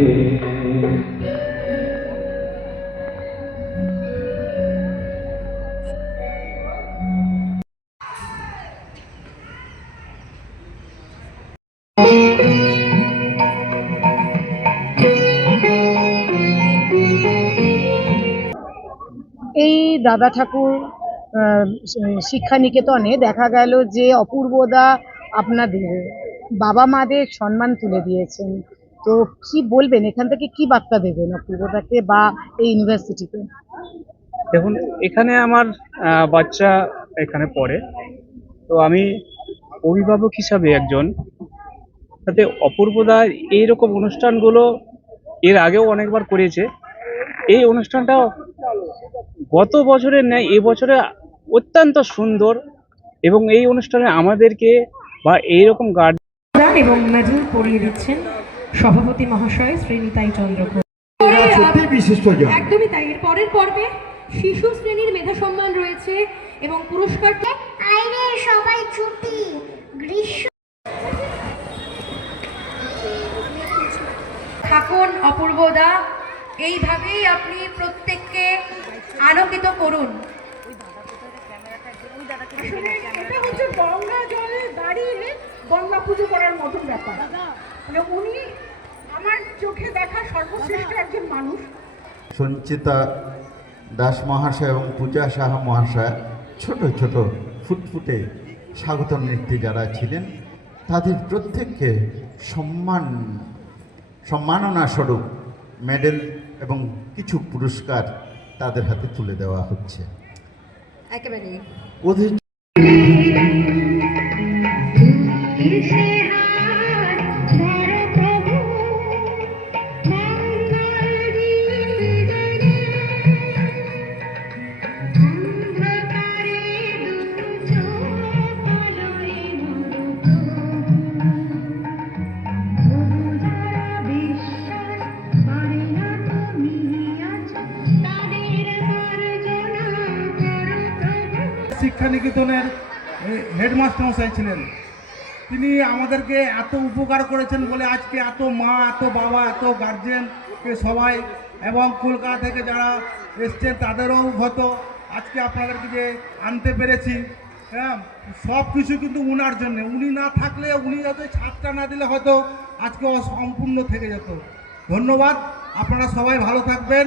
এই দাদা ঠাকুর শিক্ষা নিকেতনে দেখা গেল যে অপূর্বদা আপনাদের বাবা মাদের সম্মান তুলে দিয়েছেন। তো কি বলবেন? এখান থেকে কি বার্তা দেবেন অপূর্বদাকে বা এই ইউনিভার্সিটিতে? দেখুন এখানে আমার বাচ্চা এখানে পড়ে। তো আমি অভিভাবক হিসাবে একজন। তাতে অপূর্বদা এইরকম অনুষ্ঠানগুলো এর আগেও অনেকবার করেছে। এই অনুষ্ঠানটা গত বছরের ন্যায় এবছরে অত্যন্ত সুন্দর এবং এই অনুষ্ঠানে আমাদেরকে বা এইরকম গার্ড এবং মেডেল পরিয়ে দিচ্ছেন। সভাপতি মহাশয় চন্দ্র সত্যি বিশিষ্ট জন। একদমই তাই। এর পরের পর্বে শিশু শ্রেণির মেধা সম্মান রয়েছে এবং পুরস্কারটা আইরে সবাই ছুটি। গ্রীষ্ম থাকুন অপূর্বদা। এইভাবেই আপনি প্রত্যেককে আলোকিত করুন। এটা হচ্ছে গঙ্গা জলে দাঁড়িয়ে গঙ্গা পুজো করার মতন ব্যাপার। মানে উনি আমার চোখে দেখা সর্বশ্রেষ্ঠ একজন মানুষ। সঞ্চিতা দাস মহাশয় এবং পূজা সাহা মহাশয় ছোট ছোট ফুটফুটে স্বাগত নৃত্যে যারা ছিলেন তাদের প্রত্যেককে সম্মান সম্মাননা স্বরূপ মেডেল এবং কিছু পুরস্কার তাদের হাতে তুলে দেওয়া হচ্ছে। একেবারেই। ওদের শিক্ষা নিকেতনের হেডমাস্টার মশাই ছিলেন। তিনি আমাদেরকে এত উপকার করেছেন বলে আজকে এত মা এত বাবা এত গার্জেন সবাই এবং কলকাতা থেকে যারা এসছেন তাদেরও হয়তো আজকে আপনাদেরকে যে আনতে পেরেছি হ্যাঁ সব কিছু কিন্তু উনার জন্যে। উনি না থাকলে উনি যাতে ছাদটা না দিলে হয়তো আজকে অসম্পূর্ণ থেকে যেত। ধন্যবাদ। আপনারা সবাই ভালো থাকবেন।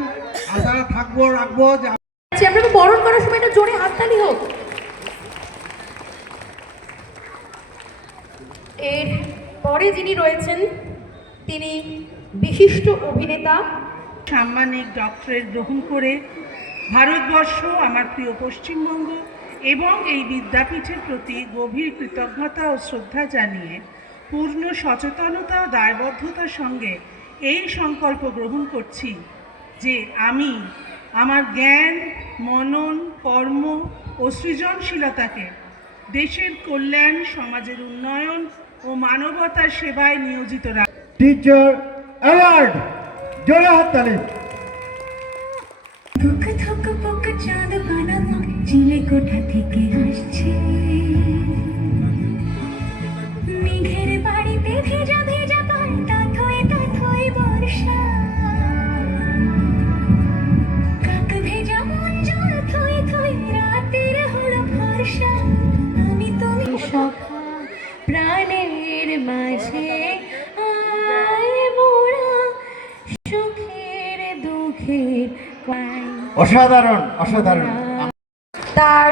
আশা থাকব রাখব যে আচ্ছা, আমরা বরণ করার সময় জোরে হাততালি হোক। এর পরে যিনি রয়েছেন, তিনি বিশিষ্ট অভিনেতা। সাম্মানিক ডক্টরেট গ্রহণ করে ভারতবর্ষ, আমার প্রিয় পশ্চিমবঙ্গ, এবং এই বিদ্যাপীঠের প্রতি গভীর কৃতজ্ঞতা ও শ্রদ্ধা জানিয়ে পূর্ণ সচেতনতা ও দায়বদ্ধতার সঙ্গে এই সংকল্প গ্রহণ করছি যে আমি আমার জ্ঞান, মনন, কর্ম ও সৃজনশীলতাকে দেশের কল্যাণ, সমাজের উন্নয়ন ও মানবতার সেবায় নিয়োজিত রাখ টিচার অ্যাওয়ার্ড জোরে হাততালি চাঁদ বানানো চিলে কোঠা থেকে আসছে। মেঘের বাড়িতে ভেজা ভেজা পায় তাথই তাথই বর্ষা। অসাধারণ অসাধারণ। তার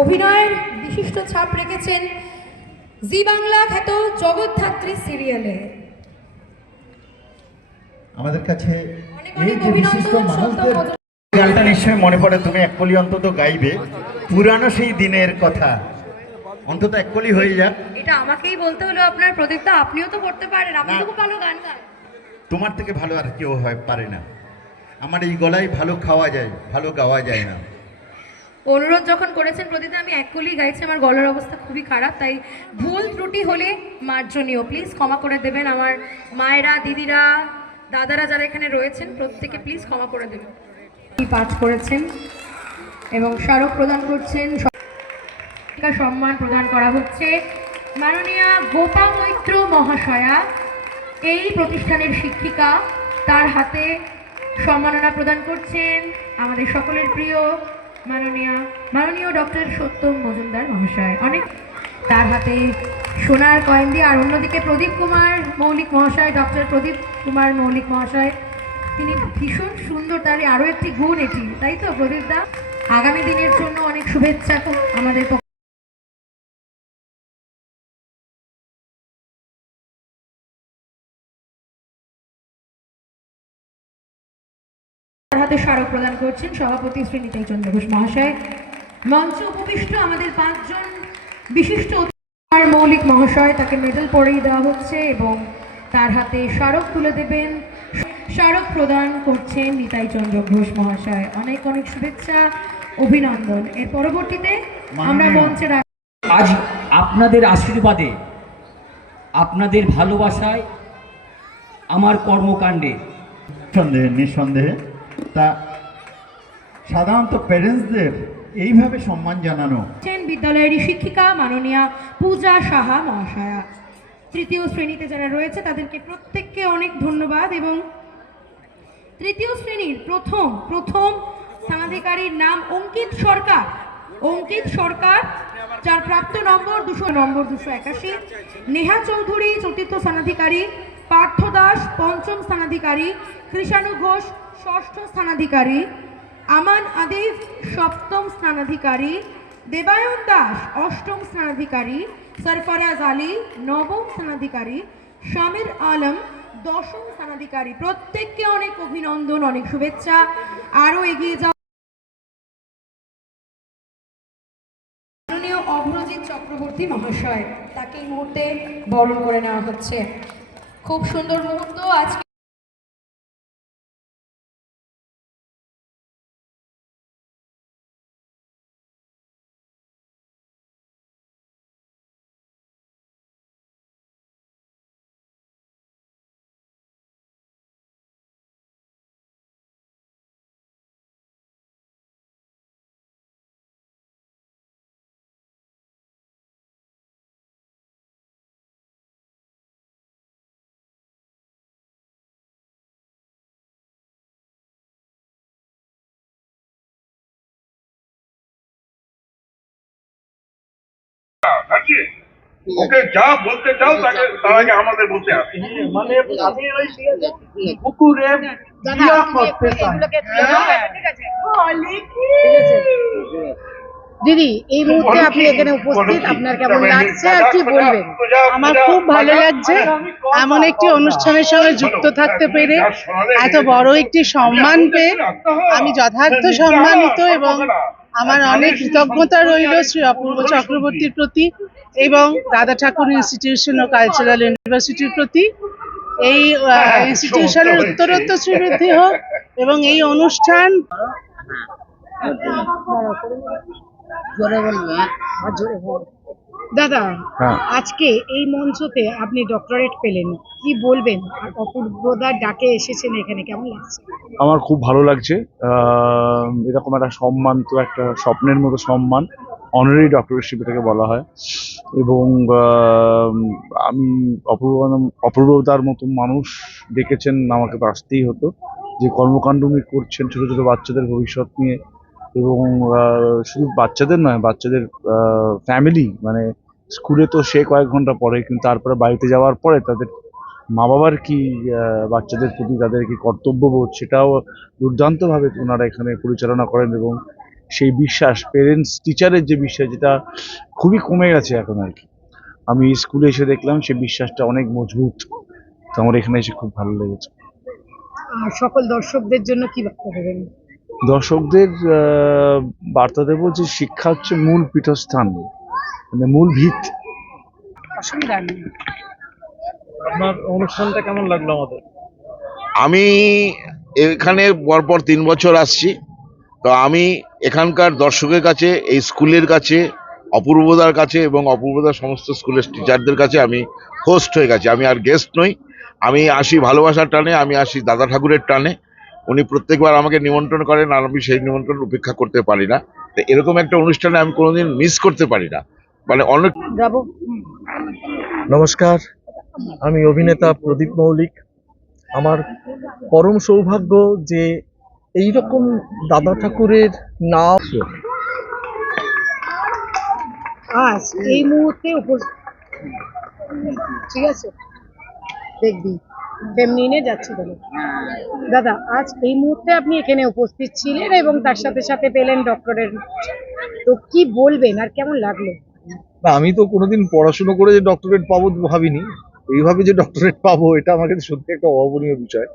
অভিনয়ের বিশিষ্ট ছাপ রেখেছেন জি বাংলা খ্যাত জগৎধাত্রী সিরিয়ালে। আমাদের কাছে অনেক এই অনেক যে বিশিষ্ট মানুষদের গানটা নিশ্চয়ই মনে পড়ে তুমি এক কলি অন্তত গাইবে। পুরানো সেই দিনের কথা। অন্তত এক কলি হয়ে যাক। এটা আমাকেই বলতে হলো আপনার প্রদীপদা আপনিও তো করতে পারেন। আপনি তো খুব ভালো গান গান। তোমার থেকে ভালো আর কেউ হয় পারে না। আমার এই গলায় ভালো খাওয়া যায়, ভালো গাওয়া যায় না। অনুরোধ যখন করেছেন প্রদীপদা, আমি এক কলি গাইছি, আমার গলার অবস্থা খুবই খারাপ, তাই ভুল ত্রুটি হলে মার্জনীয়। প্লিজ ক্ষমা করে দেবেন আমার মায়েরা, দিদিরা, দাদারা যারা এখানে রয়েছেন, প্রত্যেকে প্লিজ ক্ষমা করে দেবেন। পাঠ করেছেন এবং স্মারক প্রদান করছেন। সম্মান প্রদান করা হচ্ছে। মাননীয়া গোপা মৈত্র মহাশয়া, এই প্রতিষ্ঠানের শিক্ষিকা, তার হাতে সম্মাননা প্রদান করছেন আমাদের সকলের প্রিয় মাননীয় মাননীয় ডক্টর সত্যম মজুমদার মহাশয়। অনেক তার হাতে সোনার কয়েন দিয়ে, আর অন্যদিকে প্রদীপ কুমার মৌলিক মহাশয়, ডক্টর প্রদীপ কুমার মৌলিক মহাশয়। তিনি ভীষণ সুন্দর তার আরও একটি গুণ এটি, তাই তো প্রদীপ দা? আগামী দিনের জন্য অনেক শুভেচ্ছা আমাদের স্মারক প্রদান করছেন সভাপতি শ্রী নিতাই চন্দ্র ঘোষ মহাশয়। মঞ্চে উপবিষ্ট আমাদের পাঁচজন বিশিষ্ট মৌলিক মহাশয় তাকে মেডেল পরিয়ে দেওয়া হচ্ছে এবং তার হাতে স্মারক তুলে দেবেন। স্মারক প্রদান করছেন নিতাই চন্দ্র ঘোষ মহাশয়। অনেক অনেক শুভেচ্ছা অভিনন্দন। এর পরবর্তীতে আমরা মঞ্চে আজ আপনাদের আশীর্বাদে আপনাদের ভালোবাসায় আমার কর্মকাণ্ডে। নিঃসন্দেহে নিঃসন্দেহে। তা সাধারণত প্যারেন্টসদের এইভাবে সম্মান জানানো। আছেন বিদ্যালয়েরই শিক্ষিকা, মাননীয়া পূজা সাহা মহাশয়া। তৃতীয় শ্রেণীতে যারা রয়েছে, তাদেরকে প্রত্যেককে অনেক ধন্যবাদ এবং তৃতীয় শ্রেণির প্রথম প্রথম স্থানাধিকারীর নাম অঙ্কিত সরকার। অঙ্কিত সরকার, যার প্রাপ্ত নম্বর দুশো নম্বর দুশো একাশি। নেহা চৌধুরী, চতুর্থ স্থানাধিকারী। পার্থ দাস, পঞ্চম স্থানাধিকারী। কৃষাণু ঘোষ ষষ্ঠ স্থানাধিকারী, আমান আদিফ সপ্তম স্থানাধিকারী, দেবায়ন দাস অষ্টম স্থানাধিকারী, সরফরাজ আলী নবম স্থানাধিকারী শামির আলম দশম স্থানাধিকারী। প্রত্যেককে অনেক অভিনন্দন, অনেক শুভেচ্ছা। আরও এগিয়ে যাও। মাননীয় অভ্রজিৎ চক্রবর্তী মহাশয়, তাকে এই মুহূর্তে বরণ করে নেওয়া হচ্ছে। খুব সুন্দর মুহূর্ত আজকে। নাকি ওকে যা বলতে চাও তাকে তার আগে আমাদের বলতে হবে। মানে আমি ওই পুকুরে আছে। দিদি এই মুহূর্তে আপনি এখানে উপস্থিত আপনার কেমন লাগছে আর কি বলবেন? আমার খুব ভালো লাগছে। এমন একটি অনুষ্ঠানের সঙ্গে যুক্ত থাকতে পেরে এত বড় একটি সম্মান পেয়ে আমি যথার্থ সম্মানিত এবং আমার অনেক কৃতজ্ঞতা রইল শ্রী অপূর্ব চক্রবর্তীর প্রতি। এবং দাদা ঠাকুর ইনস্টিটিউশন ও কালচারাল ইউনিভার্সিটির প্রতি এই ইনস্টিটিউশনের উত্তরোত্তর শ্রীবৃদ্ধি হোক এবং এই অনুষ্ঠান বল। দাদা আজকে এই মঞ্চতে আপনি ডক্টরেট পেলেন। কি বলবেন? আর অপূর্বদার ডাকে এসেছেন এখানে কেমন লাগছে? আমার খুব ভালো লাগছে। আহ, এরকম একটা সম্মান তো একটা স্বপ্নের মতো সম্মান। অনারি ডক্টরশিপ এটাকে বলা হয়। এবং আমি অপূর্ব, অপূর্বতার মতো মানুষ দেখেছেন, আমাকে তো আসতেই হতো। যে কর্মকাণ্ড উনি করছেন ছোটো ছোটো বাচ্চাদের ভবিষ্যৎ নিয়ে এবং শুধু বাচ্চাদের নয়, বাচ্চাদের ফ্যামিলি মানে স্কুলে তো সে কয়েক ঘণ্টা পড়ে কিন্তু তারপরে বাড়িতে যাওয়ার পরে তাদের মা বাবার কি বাচ্চাদের প্রতি তাদের কি কর্তব্যবোধ সেটাও দুর্দান্তভাবে ওনারা এখানে পরিচালনা করেন এবং সেই বিশ্বাস পেরেন্টস টিচারের যে বিশ্বাস যেটা খুবই কমে গেছে এখন আর কি। আমি স্কুলে এসে দেখলাম সেই বিশ্বাসটা অনেক মজবুত। তো আমার এখানে এসে খুব ভালো লেগেছে। আর সকল দর্শকদের জন্য কি বার্তা দেবেন? দর্শকদের বার্তা দেবো যে শিক্ষা হচ্ছে মূল পীঠস্থান মানে মূল ভিত। অসুবিধা নেই। আপনার অনুষ্ঠানটা কেমন লাগল আমাদের? আমি এখানে পরপর তিন বছর আসছি। তো আমি এখানকার দর্শকের কাছে এই স্কুলের কাছে অপূর্বদার কাছে এবং অপূর্বদার সমস্ত স্কুলের টিচারদের কাছে আমি হোস্ট হয়ে গেছি। আমি আর গেস্ট নই। আমি আসি ভালোবাসার টানে আমি আসি দাদা ঠাকুরের টানে। উনি প্রত্যেকবার আমাকে নিমন্ত্রণ করেন আর আমি সেই নিমন্ত্রণ উপেক্ষা করতে পারি না। তো এরকম একটা অনুষ্ঠানে আমি কোনোদিন মিস করতে পারি না। মানে অনেক নমস্কার। আমি অভিনেতা প্রদীপ মৌলিক। আমার পরম সৌভাগ্য যে এই রকম দাদা ঠাকুরের নাম আজ এই মুহূর্তে উপস্থিত ঠিক আছে। দেখবি। ফেমনিনে যাচ্ছি বলে। দাদা আজ এই মুহূর্তে আপনি এখানে উপস্থিত ছিলেন এবং তার সাথে সাথে পেলেন ডক্টরের তো কি বলবেন আর কেমন লাগল? না আমি তো কোনোদিন পড়াশুনো করে যে ডক্টরেট পাবো ভাবিনি। এইভাবে যে ডক্টরেট পাবো এটা আমার কাছে সত্যি একটা অভাবনীয় বিষয়।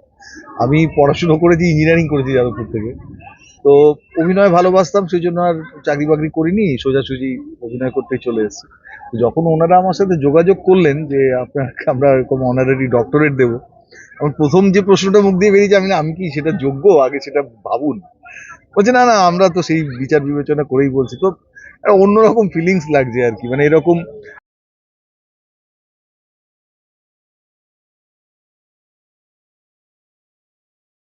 আমি পড়াশুনো করেছি ইঞ্জিনিয়ারিং করেছি যাদবপুর থেকে। তো অভিনয় ভালোবাসতাম সেই জন্য আর চাকরি বাকরি করিনি, সোজাসুজি অভিনয় করতেই চলে এসেছি। যখন ওনারা আমার সাথে যোগাযোগ করলেন যে আপনাকে আমরা এরকম অনারারি ডক্টরেট দেবো আমার প্রথম যে প্রশ্নটা মুখ দিয়ে বেরিয়েছে, আমি আমি কি সেটা যোগ্য? আগে সেটা ভাবুন। বলছে, না না, আমরা তো সেই বিচার বিবেচনা করেই বলছি। তো অন্যরকম ফিলিংস লাগছে আর কি। মানে এরকম